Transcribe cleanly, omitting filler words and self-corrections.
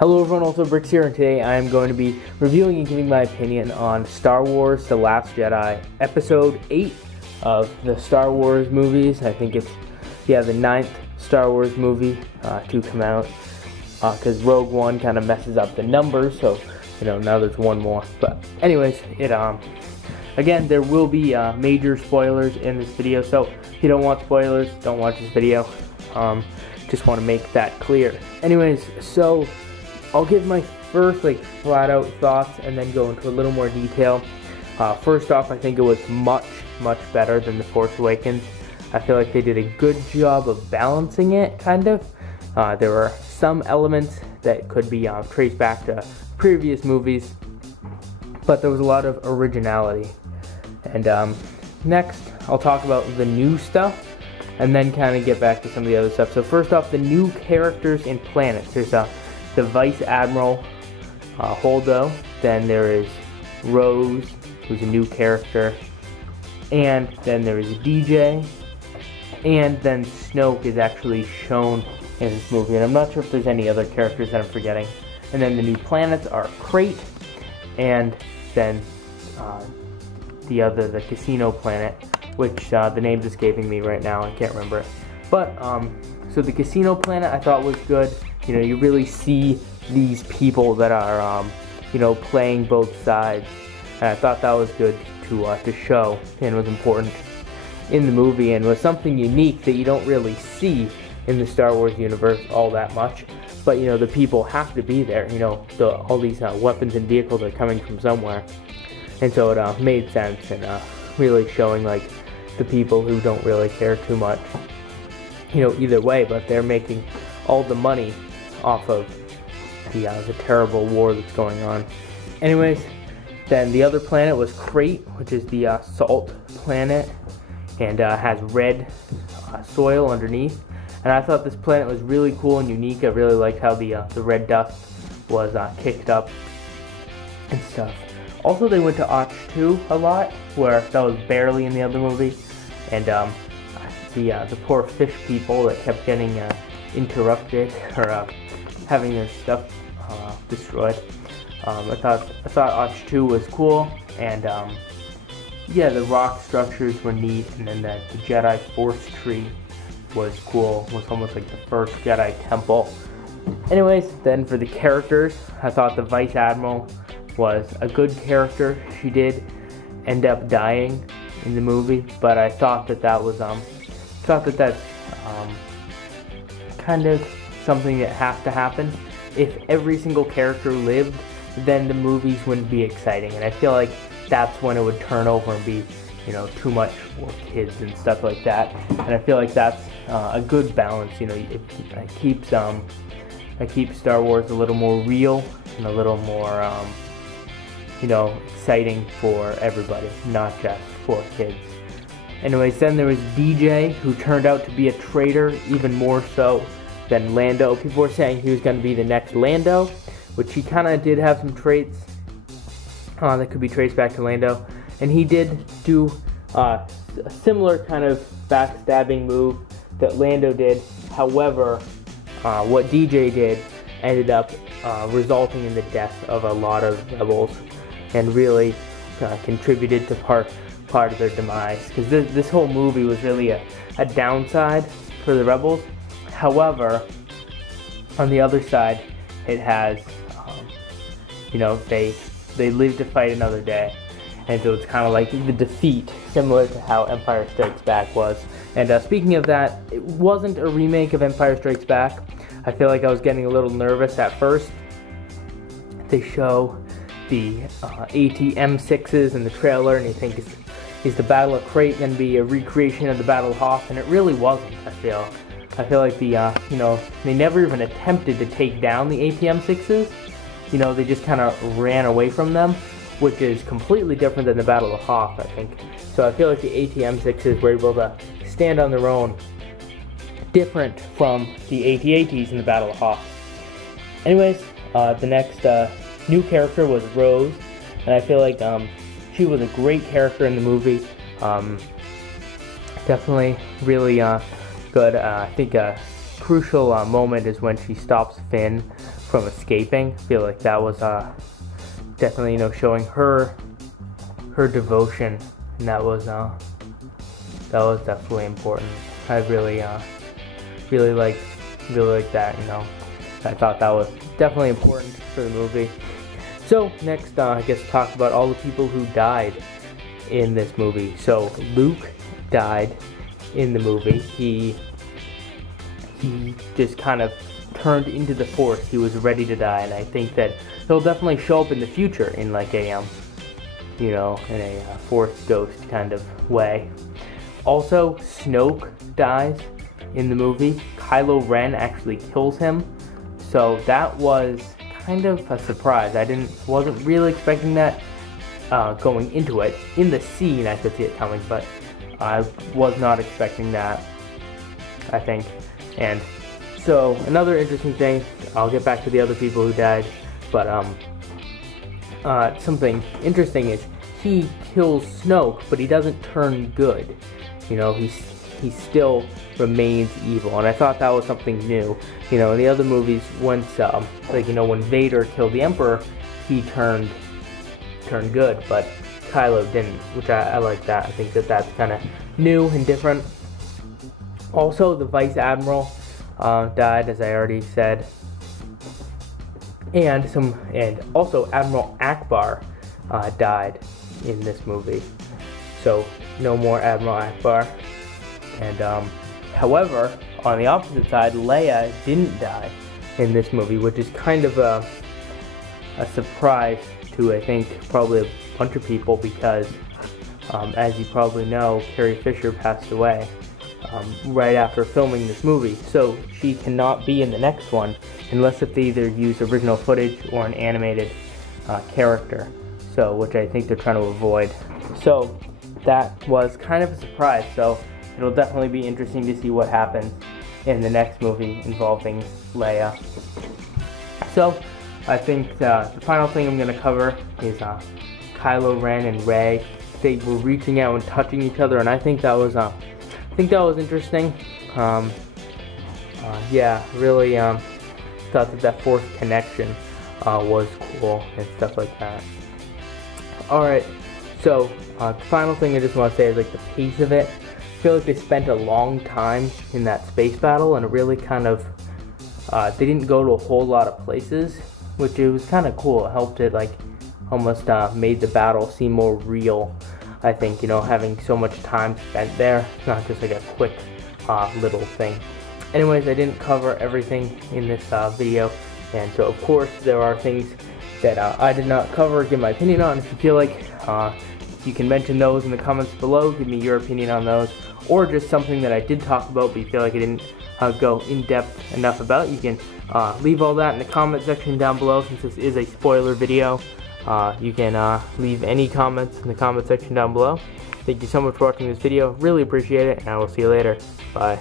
Hello everyone, also Bricks here, and today I am going to be reviewing and giving my opinion on Star Wars The Last Jedi, Episode 8 of the Star Wars movies. I think it's, the 9th Star Wars movie to come out, because Rogue One kind of messes up the numbers, so, now there's one more. But anyways, again, there will be major spoilers in this video, so if you don't want spoilers, don't watch this video. Just want to make that clear. Anyways, so I'll give my first flat out thoughts and then go into a little more detail. First off, I think it was much better than The Force Awakens. I feel like they did a good job of balancing it, kind of. There were some elements that could be traced back to previous movies, but there was a lot of originality. And next, I'll talk about the new stuff and then kind of get back to some of the other stuff. So first off, the new characters and planets. There's the Vice Admiral Holdo, then there is Rose, who's a new character, and then there is DJ, and then Snoke is actually shown in this movie, and I'm not sure if there's any other characters that I'm forgetting. And then the new planets are Crate, and then the casino planet, which the name's escaping me right now, I can't remember it. But, so the casino planet I thought was good. You really see these people that are, playing both sides. And I thought that was good to show, and was important in the movie, and was something unique that you don't really see in the Star Wars universe all that much. But, the people have to be there. All these weapons and vehicles are coming from somewhere. And so it made sense, and really showing, the people who don't really care too much, either way, but they're making all the money off of the terrible war that's going on. Anyways, then the other planet was Crate, which is the salt planet, and has red soil underneath. And I thought this planet was really cool and unique. I really liked how the red dust was kicked up and stuff. Also, they went to Arch 2 a lot, where that was barely in the other movie, and the poor fish people that kept getting interrupted or having their stuff destroyed. I thought Arch 2 was cool, and the rock structures were neat, and then the Jedi Force tree was cool. It was almost like the first Jedi temple. Anyways, then for the characters, I thought the Vice Admiral was a good character. She did end up dying in the movie, but I thought that's kind of something that has to happen. If every single character lived, then the movies wouldn't be exciting, and I feel like that's when it would turn over and be, too much for kids and stuff like that. And I feel like that's a good balance. It keeps Star Wars a little more real and a little more exciting for everybody, not just for kids. Anyways, then there was DJ, who turned out to be a traitor, even more so than Lando. People were saying he was going to be the next Lando, which he kind of did have some traits that could be traced back to Lando. And he did do a similar kind of backstabbing move that Lando did. However, what DJ did ended up resulting in the death of a lot of rebels, and really contributed to part of their demise, because this whole movie was really a downside for the rebels. However, on the other side, it has, they live to fight another day, and so it's kind of like the defeat, similar to how Empire Strikes Back was. And speaking of that, it wasn't a remake of Empire Strikes Back. I feel like I was getting a little nervous at first. They show the AT-M6s in the trailer, and you think, is the Battle of Crate going to be a recreation of the Battle of Hoth? And it really wasn't, I feel like they never even attempted to take down the AT-M6s. They just kind of ran away from them, which is completely different than the Battle of Hoth, I think. So I feel like the AT-M6s were able to stand on their own, different from the AT-ATs in the Battle of Hoth. Anyways, the next new character was Rose, and I feel like she was a great character in the movie. Definitely really good. I think a crucial moment is when she stops Finn from escaping. I feel like that was definitely, you know, showing her devotion, and that was definitely important. I really liked that, you know. I thought that was definitely important for the movie. So next, I guess talk about all the people who died in this movie. So Luke died in the movie. He just kind of turned into the Force. He was ready to die, and I think that he'll definitely show up in the future in like a you know, in a Force ghost kind of way. Also, Snoke dies in the movie. Kylo Ren actually kills him, so that was kind of a surprise. Wasn't really expecting that going into it. In the scene, I could see it coming, but I was not expecting that, I think. And so another interesting thing, I'll get back to the other people who died, but something interesting is he kills Snoke, but he doesn't turn good. You know, he still remains evil, and I thought that was something new. You know, in the other movies, once like, you know, when Vader killed the Emperor, he turned good, but Kylo didn't, which I like that. I think that that's kind of new and different. Also, the Vice Admiral died, as I already said, and also Admiral Akbar died in this movie. So no more Admiral Akbar. And however, on the opposite side, Leia didn't die in this movie, which is kind of a surprise to, I think, probably a bunch of people, because as you probably know, Carrie Fisher passed away right after filming this movie, so she cannot be in the next one unless if they either use original footage or an animated character, so which I think they're trying to avoid. So that was kind of a surprise, so it'll definitely be interesting to see what happens in the next movie involving Leia. So I think the final thing I'm going to cover is Kylo Ren and Rey. They were reaching out and touching each other, and I think that was interesting. Yeah, really thought that Force connection was cool and stuff like that. Alright, so the final thing I just want to say is like the pace of it. I feel like they spent a long time in that space battle, and it really kind of they didn't go to a whole lot of places, which it was kind of cool. It helped it, like, almost made the battle seem more real. I think, you know, having so much time spent there, not just like a quick little thing. Anyways, I didn't cover everything in this video, and so of course there are things that I did not cover, give my opinion on. If you feel like you can mention those in the comments below, give me your opinion on those, or just something that I did talk about but you feel like I didn't go in depth enough about. You can leave all that in the comment section down below. Since this is a spoiler video, you can leave any comments in the comment section down below. Thank you so much for watching this video, really appreciate it, and I will see you later. Bye.